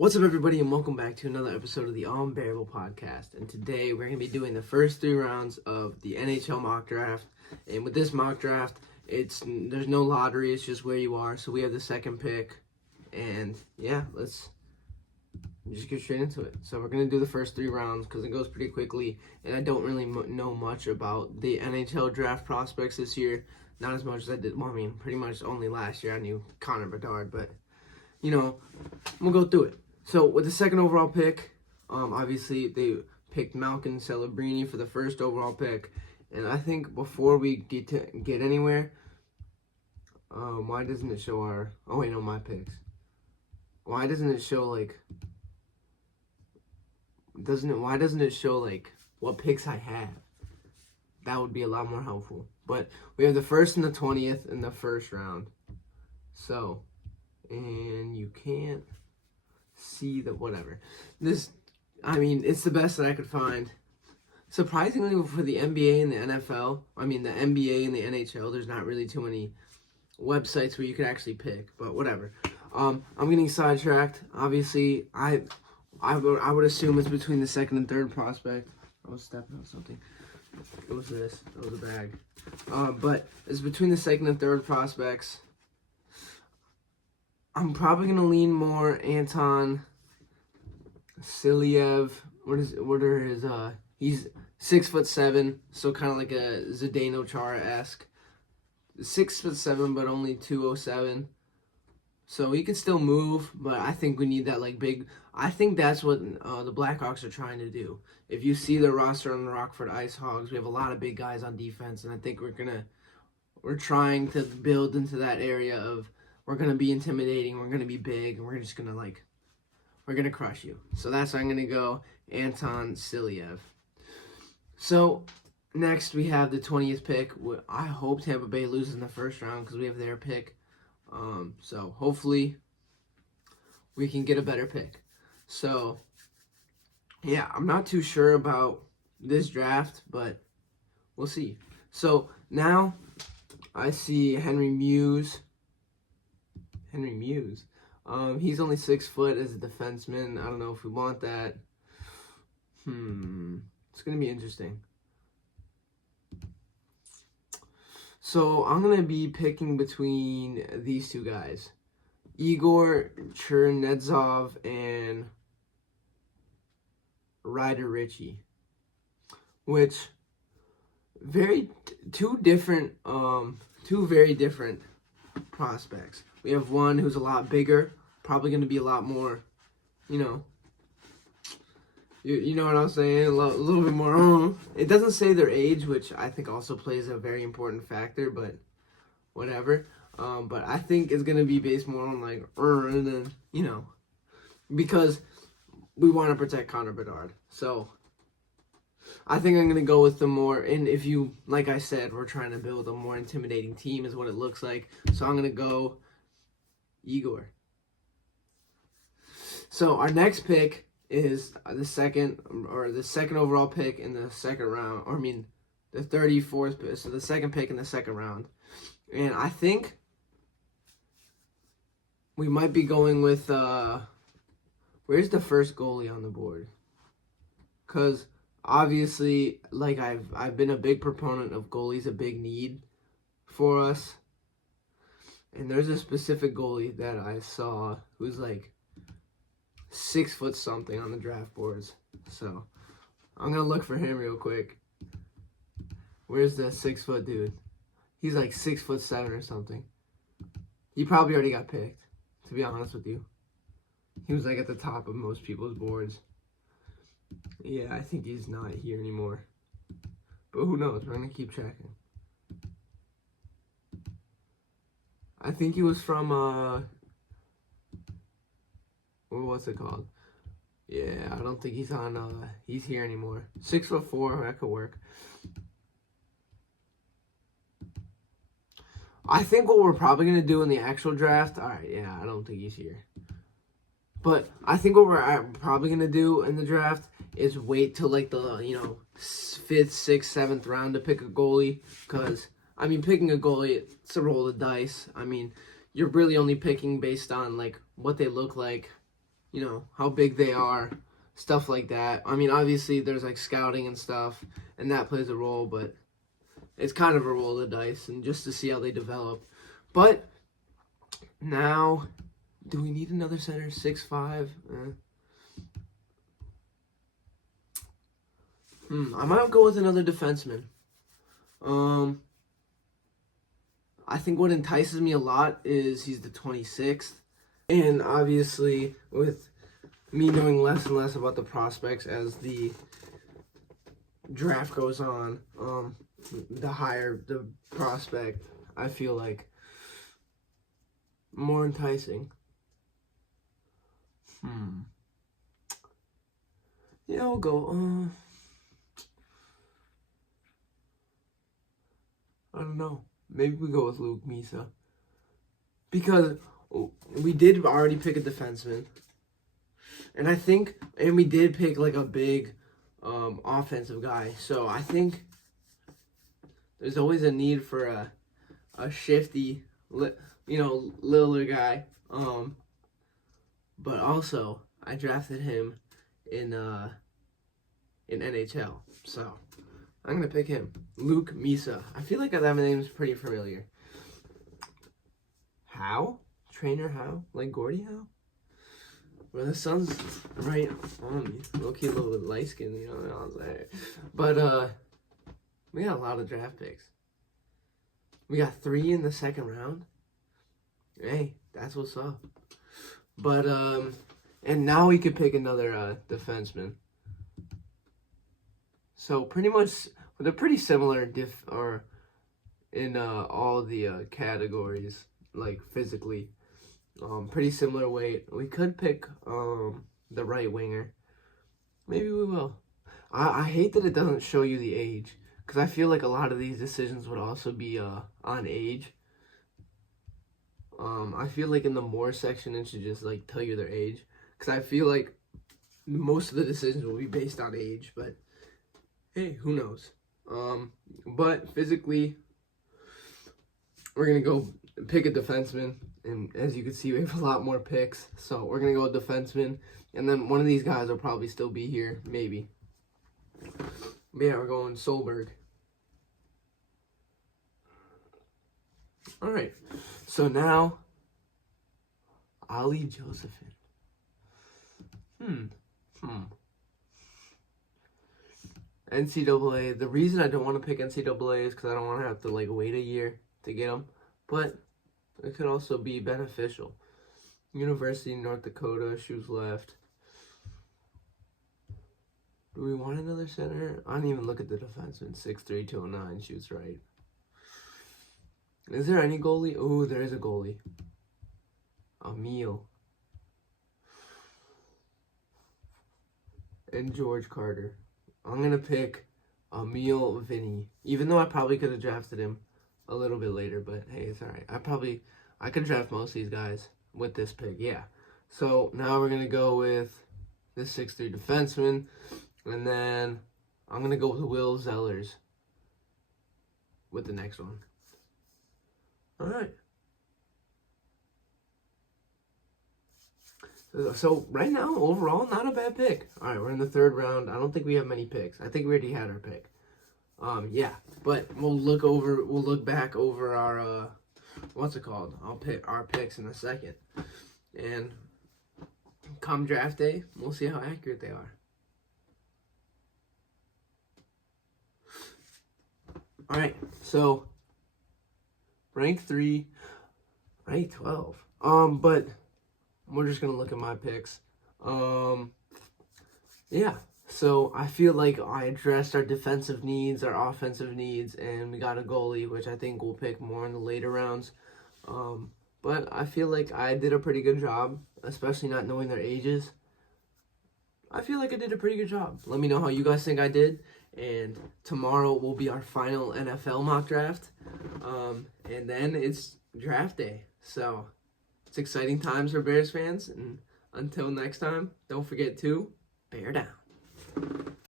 What's up, everybody, and welcome back to another episode of the Unbearable Podcast. And today we're going to be doing the first 3 rounds of the NHL mock draft. And with this mock draft, there's no lottery; it's just where you are. So we have the second pick, and yeah, let's just get straight into it. So we're going to do the first 3 rounds because it goes pretty quickly, and I don't really know much about the NHL draft prospects this year. Not as much as I did. Well, I mean, pretty much only last year I knew Connor Bedard, but we'll go through it. So with the second overall pick, obviously they picked Malkin Celebrini for the first overall pick, and I think before we get anywhere, why doesn't it show our? Oh wait, no, my picks. Why doesn't it show Why doesn't it show what picks I have? That would be a lot more helpful. But we have the first and the 20th in the first round. So, and you can't see the whatever. It's the best that I could find. Surprisingly, for the NBA and the NFL, the NBA and the NHL, there's not really too many websites where you could actually pick, but whatever. I'm getting sidetracked. Obviously, I would assume it's between the second and third prospect. I was stepping on something. It was this. It was a bag. But it's between the second and third prospects. I'm probably going to lean more Anton Siliev. He's 6'7", so kind of like a Zdeno Chara-esque. 6'7", but only 207. So he can still move, but I think we need that big. I think that's what the Blackhawks are trying to do. If you see the roster on the Rockford Ice Hogs, we have a lot of big guys on defense, and I think we're trying to build into that area of we're gonna be intimidating, we're gonna be big, and we're just gonna we're gonna crush you. So that's why I'm gonna go Anton Siliev. So next we have the 20th pick. I hope Tampa Bay loses in the first round because we have their pick. So hopefully we can get a better pick. So yeah, I'm not too sure about this draft, but we'll see. So now I see Henry Muse. He's only 6 foot as a defenseman. I don't know if we want that. It's gonna be interesting. So I'm going to be picking between these two guys. Igor Chernetsov and Ryder Ritchie. Which, two very different prospects. We have one who's a lot bigger, probably going to be a lot more, you know what I'm saying? A little bit more. It doesn't say their age, which I think also plays a very important factor, but whatever. But I think it's going to be based more on and then, because we want to protect Connor Bedard. So I think I'm going to go with the more, and if you, like I said, we're trying to build a more intimidating team is what it looks like. So I'm going to go Igor. So our next pick is the second overall pick in the second round, the 34th pick, so the second pick in the second round. And I think we might be going with, where's the first goalie on the board? Because obviously, I've been a big proponent of goalies, a big need for us. And there's a specific goalie that I saw who's 6 foot something on the draft boards. So I'm gonna look for him real quick. Where's the 6 foot dude? He's 6'7" or something. He probably already got picked, to be honest with you. He was at the top of most people's boards. Yeah, I think he's not here anymore. But who knows? We're gonna keep checking. I think he was from what's it called? Yeah, I don't think he's here anymore. 6'4", that could work. I think what we're probably going to do in the actual draft, alright, yeah, I don't think he's here. But I think what we're probably going to do in the draft is wait till the 5th, 6th, 7th round to pick a goalie. Because, picking a goalie, it's a roll of the dice. You're really only picking based on what they look like, how big they are, stuff like that. I mean, obviously there's like scouting and stuff, and that plays a role, but it's kind of a roll of the dice and just to see how they develop. But now, do we need another center? 6'5"? I might go with another defenseman. I think what entices me a lot is he's the 26th. And obviously, with me knowing less and less about the prospects as the draft goes on, the higher the prospect, I feel like more enticing. Yeah, I'll go. I don't know. Maybe we go with Luke Misa. Because we did already pick a defenseman. And we did pick like a big offensive guy. So I think there's always a need for a shifty, littler guy. But also, I drafted him in NHL. So I'm going to pick him. Luke Misa. I feel like that name's pretty familiar. Howe? Trainer Howe? Like Gordie Howe? Well, the sun's right on me. Low-key a little bit light-skinned, I was like, but, we got a lot of draft picks. We got 3 in the second round. Hey, that's what's up. But, and now we could pick another, defenseman. So, pretty much, they're pretty similar in all the categories, like physically. Pretty similar weight. We could pick the right winger. Maybe we will. I hate that it doesn't show you the age, because I feel like a lot of these decisions would also be on age. I feel like in the more section it should just like tell you their age, because I feel like most of the decisions will be based on age, but hey, who knows? But physically, we're gonna go pick a defenseman, and as you can see, we have a lot more picks, so we're gonna go with defenseman, and then one of these guys will probably still be here, maybe. But yeah, we're going Solberg. All right, so now Ali Josephine. NCAA. The reason I don't want to pick NCAA is because I don't want to have to like wait a year to get them, but it could also be beneficial. University of North Dakota, shoes left. Do we want another center? I didn't even look at the defenseman. 6'3", 209, shoots right. Is there any goalie? Oh, there is a goalie. Emil. And George Carter. I'm going to pick Emil Vinny. Even though I probably could have drafted him a little bit later, but hey, it's all right. I could draft most of these guys with this pick, yeah. So now we're going to go with this 6'3" defenseman, and then I'm going to go with Will Zellers with the next one. All right. So right now, overall, not a bad pick. All right, we're in the third round. I don't think we have many picks. I think we already had our pick. Yeah, but we'll look back over our what's it called? I'll pick our picks in a second, and come draft day, we'll see how accurate they are. All right, so rank 3, rank 12. But we're just gonna look at my picks. Yeah. So I feel like I addressed our defensive needs, our offensive needs, and we got a goalie, which I think we'll pick more in the later rounds. But I feel like I did a pretty good job, especially not knowing their ages. I feel like I did a pretty good job. Let me know how you guys think I did. And tomorrow will be our final NFL mock draft. And then it's draft day. So it's exciting times for Bears fans. And until next time, don't forget to bear down.